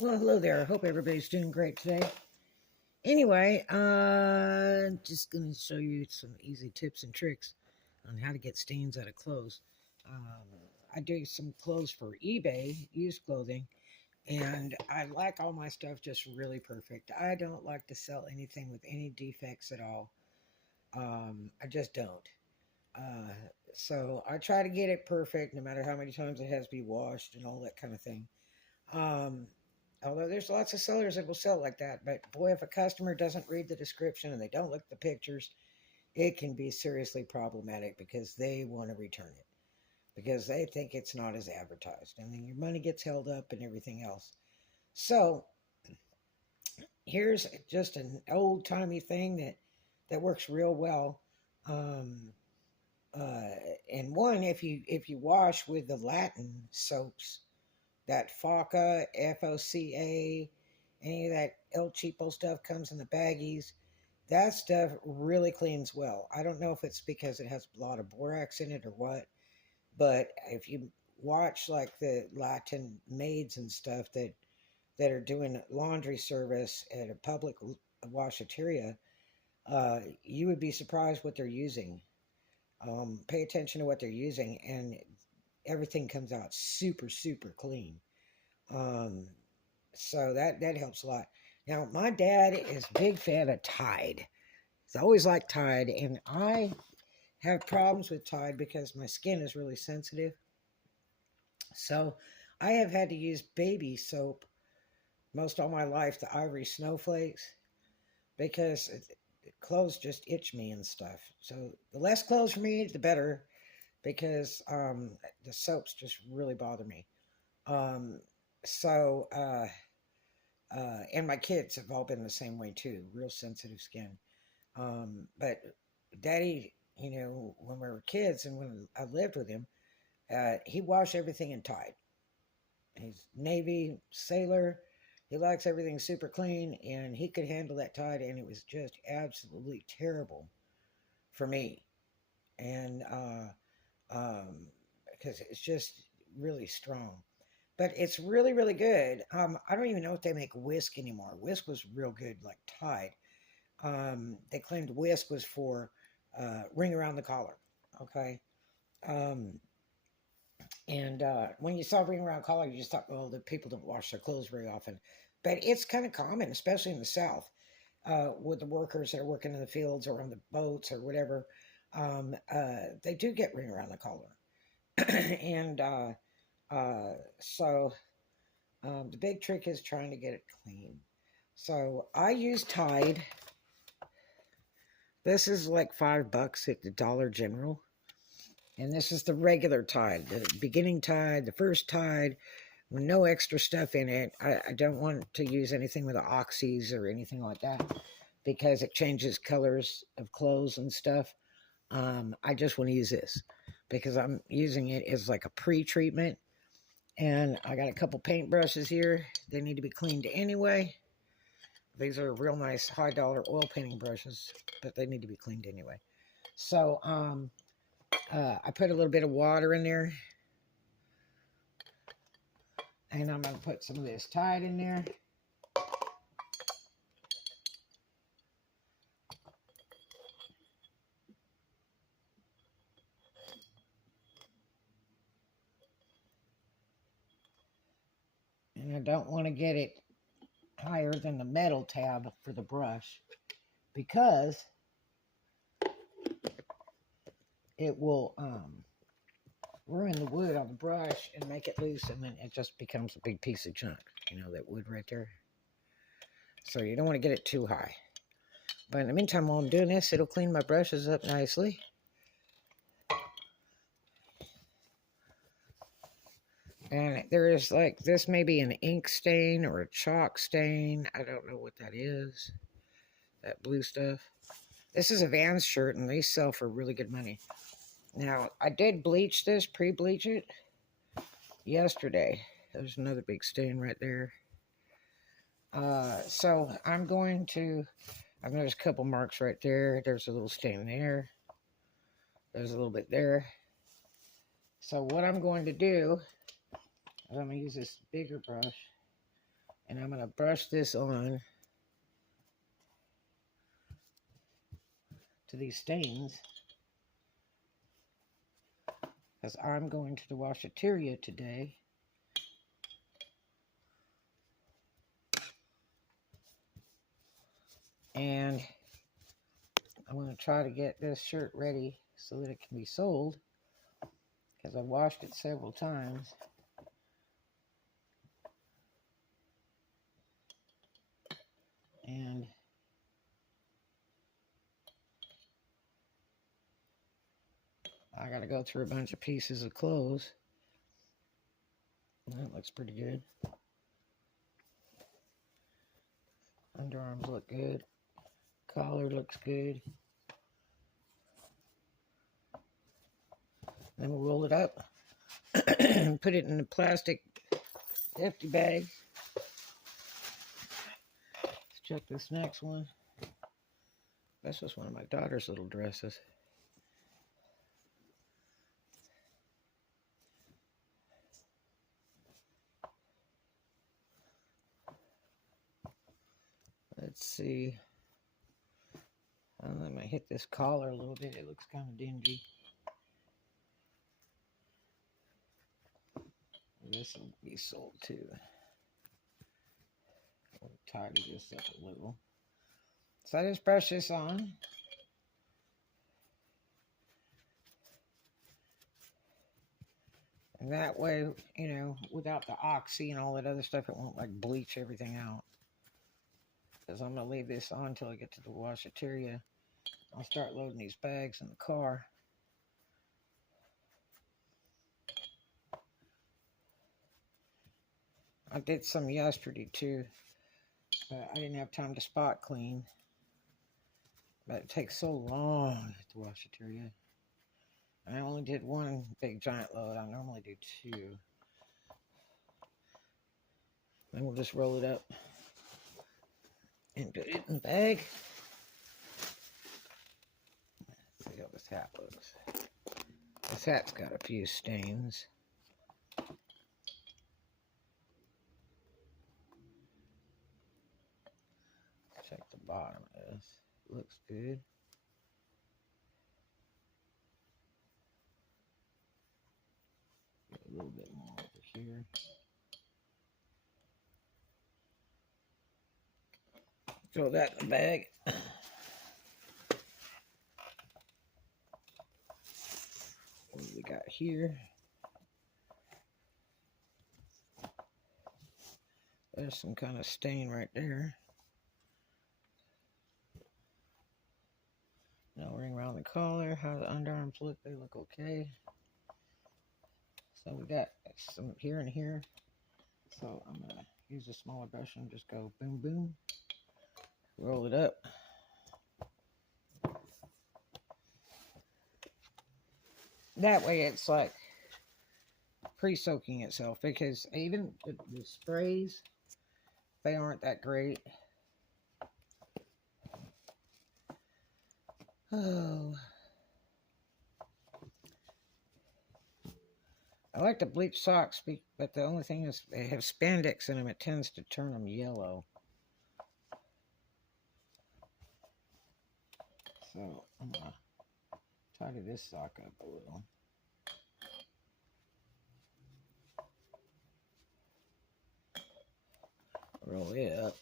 Well, hello there. I hope everybody's doing great today. Anyway, just going to show you some easy tips and tricks on how to get stains out of clothes. Um, I do some clothes for eBay, used clothing, and I like all my stuff just really perfect. I don't like to sell anything with any defects at all. I just don't. Uh, so I try to get it perfect no matter how many times it has to be washed and all that kind of thing. Um, Although there's lots of sellers that will sell like that, but boy, if a customer doesn't read the description and they don't look at the pictures, it can be seriously problematic because they want to return it because they think it's not as advertised, and then your money gets held up and everything else. So here's just an old timey thing that works real well. Um, uh, and one, if you wash with the Latin soaps, that Foca, FOCA, any of that El Cheapo stuff comes in the baggies. That stuff really cleans well. I don't know if it's because it has a lot of borax in it or what, but if you watch like the Latin maids and stuff that are doing laundry service at a public washateria, you would be surprised what they're using. Pay attention to what they're using, and everything comes out super, super clean. Um, so that helps a lot. Now, my dad is a big fan of Tide. He's always liked Tide, and I have problems with Tide because my skin is really sensitive. So I have had to use baby soap most all my life, the Ivory Snowflakes, because clothes just itch me and stuff. So the less clothes for me, the better, because the soaps just really bother me. Um, so and my kids have all been the same way too, real sensitive skin. But Daddy, when we were kids and when I lived with him, he washed everything in Tide. He's Navy sailor. He likes everything super clean, and he could handle that Tide, and it was just absolutely terrible for me. And because it's just really strong. But it's really, really good. I don't even know if they make Whisk anymore. Whisk was real good, like Tide. They claimed Whisk was for ring around the collar. Okay. Um, and when you saw ring around collar, you just thought, well, the people don't wash their clothes very often. But it's kind of common, especially in the South, with the workers that are working in the fields or on the boats or whatever. They do get ring around the collar. and so the big trick is trying to get it clean. So I use Tide. This is like $5 at the Dollar General. And this is the regular Tide, the beginning Tide, the first Tide, with no extra stuff in it. I don't want to use anything with the oxys or anything like that because it changes colors of clothes and stuff. I just want to use this because I'm using it as like a pre-treatment. And I got a couple paint brushes here. They need to be cleaned anyway. These are real nice high-dollar oil painting brushes, but they need to be cleaned anyway. So I put a little bit of water in there, and I'm going to put some of this Tide in there. And I don't want to get it higher than the metal tab for the brush because it will ruin the wood on the brush and make it loose, and then it just becomes a big piece of junk, that wood right there. So you don't want to get it too high. But in the meantime, while I'm doing this, it'll clean my brushes up nicely. And there is like, this may be an ink stain or a chalk stain. I don't know what that is. That blue stuff. This is a Vans shirt, and they sell for really good money. Now, I did bleach this, pre-bleach it, yesterday. There's another big stain right there. So there's a couple marks right there. There's a little stain there. There's a little bit there. So what I'm going to do is I'm going to use this bigger brush And I'm going to brush this on to these stains, because I'm going to the washateria today. And I'm going to try to get this shirt ready so that it can be sold, because I washed it several times. And I got to go through a bunch of pieces of clothes. That looks pretty good. Underarms look good. Collar looks good. Then we'll roll it up and put it in a plastic hefty bag. Let's check this next one. This was one of my daughter's little dresses. Let's see. I'm going to hit this collar a little bit. It looks kind of dingy. This will be sold too. I'll tidy this up a little. So I just brush this on. And that way, you know, without the oxy and all that other stuff, it won't like bleach everything out. Because I'm going to leave this on until I get to the washateria. I'll start loading these bags in the car. I did some yesterday too, but I didn't have time to spot clean. But it takes so long at the washateria. I only did one big giant load. I normally do two. Then we'll just roll it up and put it in the bag. Let's see how this hat looks. This hat's got a few stains. Check the bottom of this. Looks good. Get a little bit more over here. Throw that in the bag. What do we got here? There's some kind of stain right there. Now ring around the collar. How the underarms look? They look okay. So we got some here and here. So I'm going to use a smaller brush and just go boom, boom. Roll it up. That way it's like pre-soaking itself, because even the sprays, they aren't that great. Oh. I like to bleach socks, but the only thing is they have spandex in them. It tends to turn them yellow. So I'm going to tidy this sock up a little. Roll it up.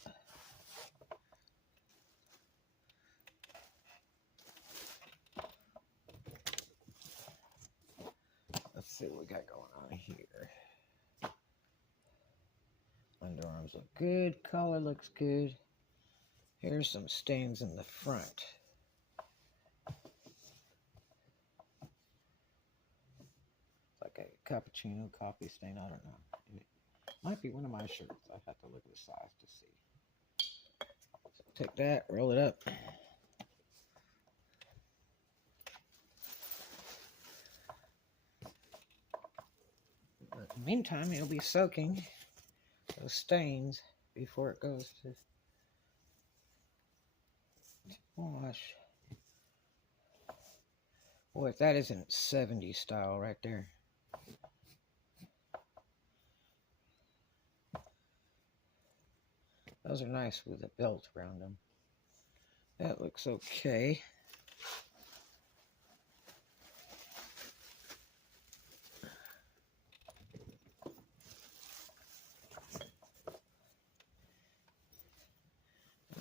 Let's see what we got going on here. Underarms look good. Collar looks good. Here's some stains in the front. Like a cappuccino coffee stain. I don't know. It might be one of my shirts. I have to look at the size to see. So take that, roll it up. But in the meantime, it'll be soaking those stains before it goes to wash. Boy, if that isn't 70s style right there. Those are nice with a belt around them. That looks okay.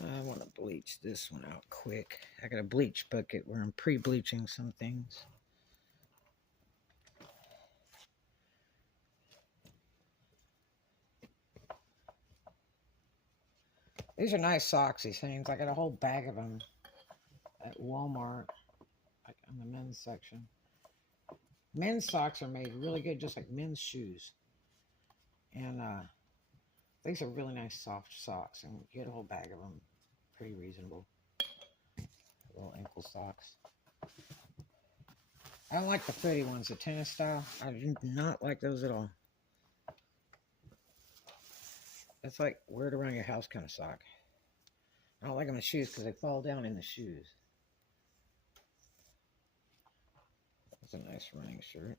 I want to bleach this one out quick. I got a bleach bucket where I'm pre-bleaching some things. These are nice socks, these things. I got a whole bag of them at Walmart, like in the men's section. Men's socks are made really good, just like men's shoes. And these are really nice soft socks, and you get a whole bag of them. Pretty reasonable. Little ankle socks. I don't like the footy ones, the tennis style. I do not like those at all. It's like wear it around your house kind of sock. I don't like them in shoes because they fall down in the shoes. That's a nice running shirt.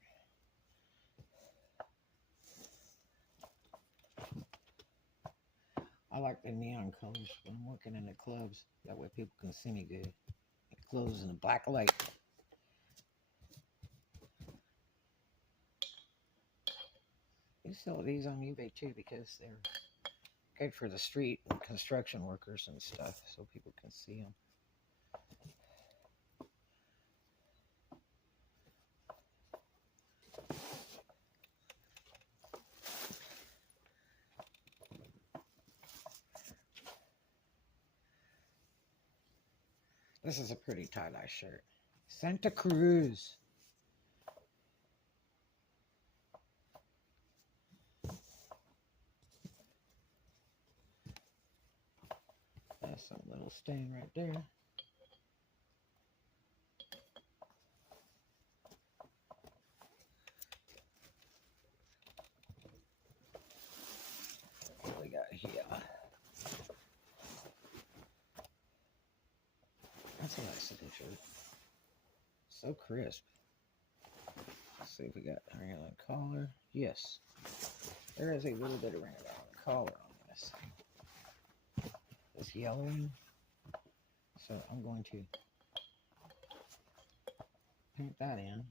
I like the neon colors when I'm working in the clubs. That way people can see me good. Clothes in a black light. You sell these on eBay too because they're good for the street and construction workers and stuff so people can see them. This is a pretty tie-dye shirt. Santa Cruz. That's some little stain right there. What we got here? That's a nice looking shirt. So crisp. Let's see if we got ring on the collar. Yes. There is a little bit of ring on the collar on this. This yellowing. So I'm going to paint that in.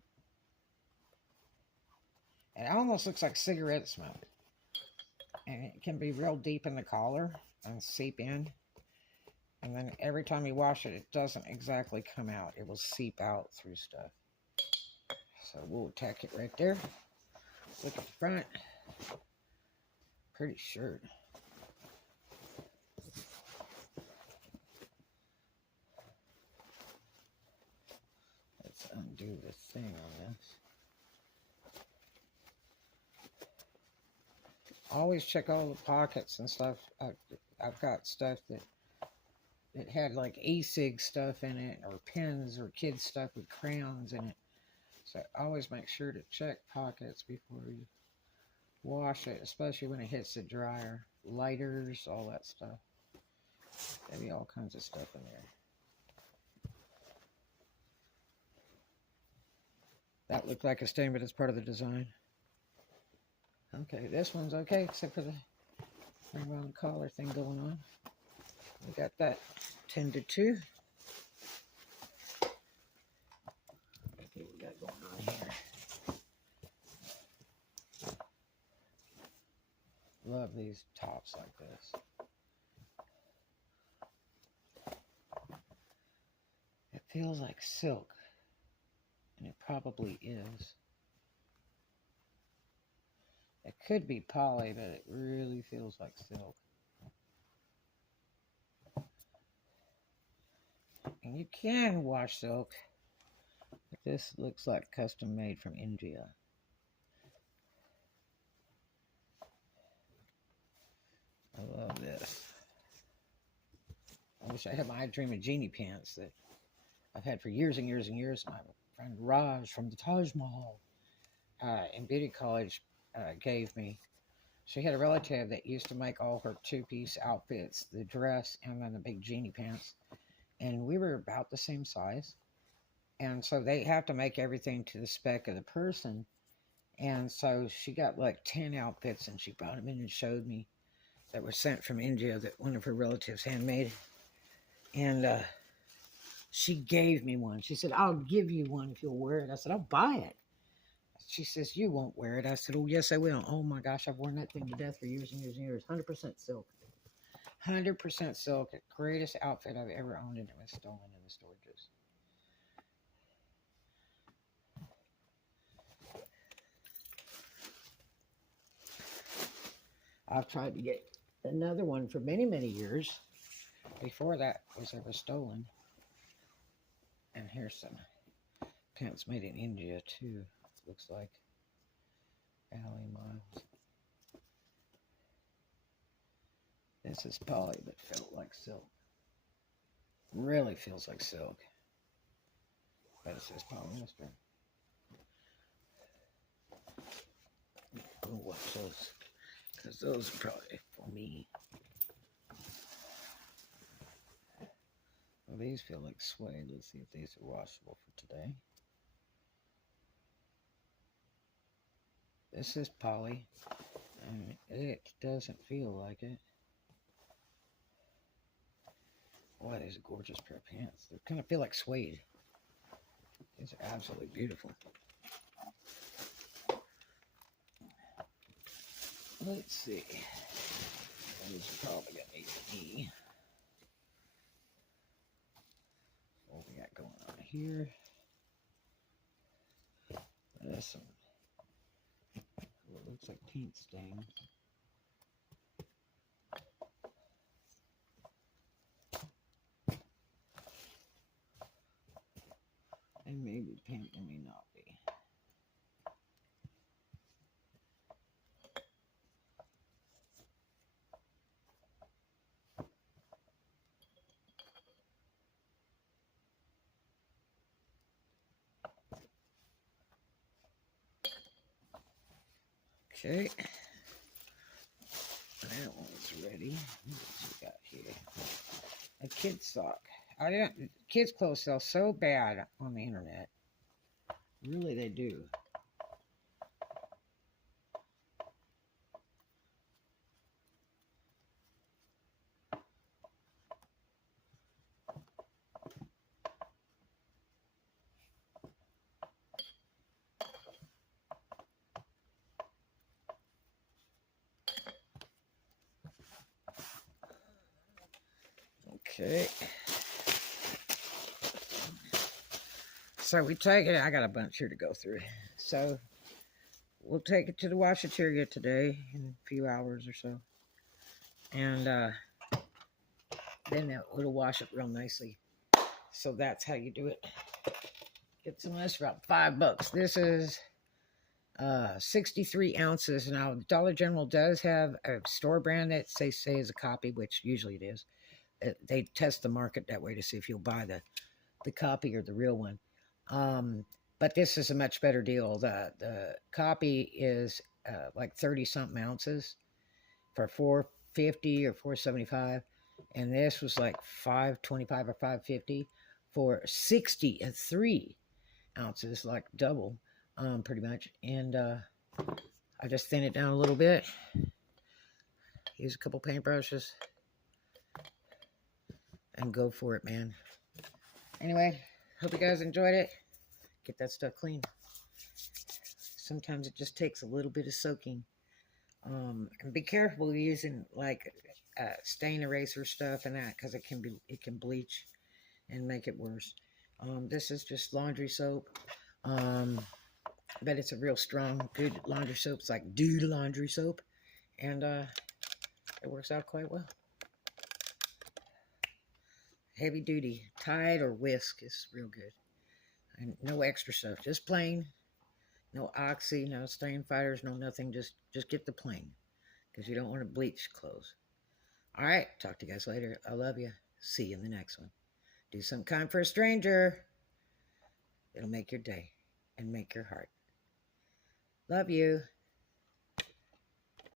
It almost looks like cigarette smoke. And it can be real deep in the collar and seep in. And then every time you wash it, it doesn't exactly come out. It will seep out through stuff. So we'll tack it right there. Look at the front. Pretty shirt. Let's undo the thing on this. Always check all the pockets and stuff. I've got stuff that had like e-cig stuff in it, or pens, or kids stuff with crayons in it. So always make sure to check pockets before you wash it, especially when it hits the dryer. Lighters, all that stuff. There'll be all kinds of stuff in there. That looked like a stain, but it's part of the design. Okay, this one's okay, except for the ring around the collar thing going on. We got that tended to. What we got going on here? Love these tops like this. It feels like silk, and it probably is. It could be poly, but it really feels like silk. And you can wash silk, but this looks like custom made from India. I love this. I wish I had my I Dream of Genie pants that I've had for years and years and years. My friend Raj from the Taj Mahal in beauty college gave me. She had a relative that used to make all her two-piece outfits, the dress and then the big genie pants. And we were about the same size. And so they have to make everything to the spec of the person. And so she got like 10 outfits and she brought them in and showed me. that was sent from India that one of her relatives handmade. And she gave me one. She said, I'll give you one if you'll wear it. I said, I'll buy it. She says, you won't wear it. I said, oh, yes, I will. Oh, my gosh, I've worn that thing to death for years and years and years. 100% silk. 100% silk. Greatest outfit I've ever owned, and it was stolen in the storages. I've tried to get another one for many, many years before that was ever stolen. And here's some pants made in India, too. Looks like Alley Miles. This is poly, but felt like silk. Really feels like silk. But it says polyester. Oh, watch those. Because those are probably for me. Well, these feel like suede. Let's see if these are washable for today. This is poly. And it doesn't feel like it. Boy, these are a gorgeous pair of pants. They kind of feel like suede. These are absolutely beautiful. Let's see. These are probably got A&E. What we got going on here? This one. Well, it looks like paint stain. And maybe paint and may not be. Okay. That one's ready. What we got here? A kid's sock. Kids' clothes sell so bad on the internet. Really, they do. Okay. So we take it. I got a bunch here to go through. So we'll take it to the washateria today in a few hours or so. And then it'll wash it real nicely. So that's how you do it. Get some of this for about $5. This is 63 ounces. Now, Dollar General does have a store brand that they say is a copy, which usually it is. They test the market that way to see if you'll buy the copy or the real one. But this is a much better deal. The copy is like 30-something ounces for $4.50 or $4.75. And this was like $5.25 or $5.50 for 63 ounces, like double, pretty much. And I just thin it down a little bit. Use a couple paintbrushes. And go for it, man. Anyway, hope you guys enjoyed it. Get that stuff clean. Sometimes it just takes a little bit of soaking. And be careful using like stain eraser stuff and that, because it can bleach and make it worse. This is just laundry soap. But it's a real strong, good laundry soap. It's like Dude laundry soap. And it works out quite well. Heavy duty. Tide or whisk is real good. And no extra stuff. Just plain. No oxy, no stain fighters, no nothing. Just get the plain. Because you don't want to bleach clothes. Alright, talk to you guys later. I love you. See you in the next one. Do something kind for a stranger. It'll make your day and make your heart. Love you.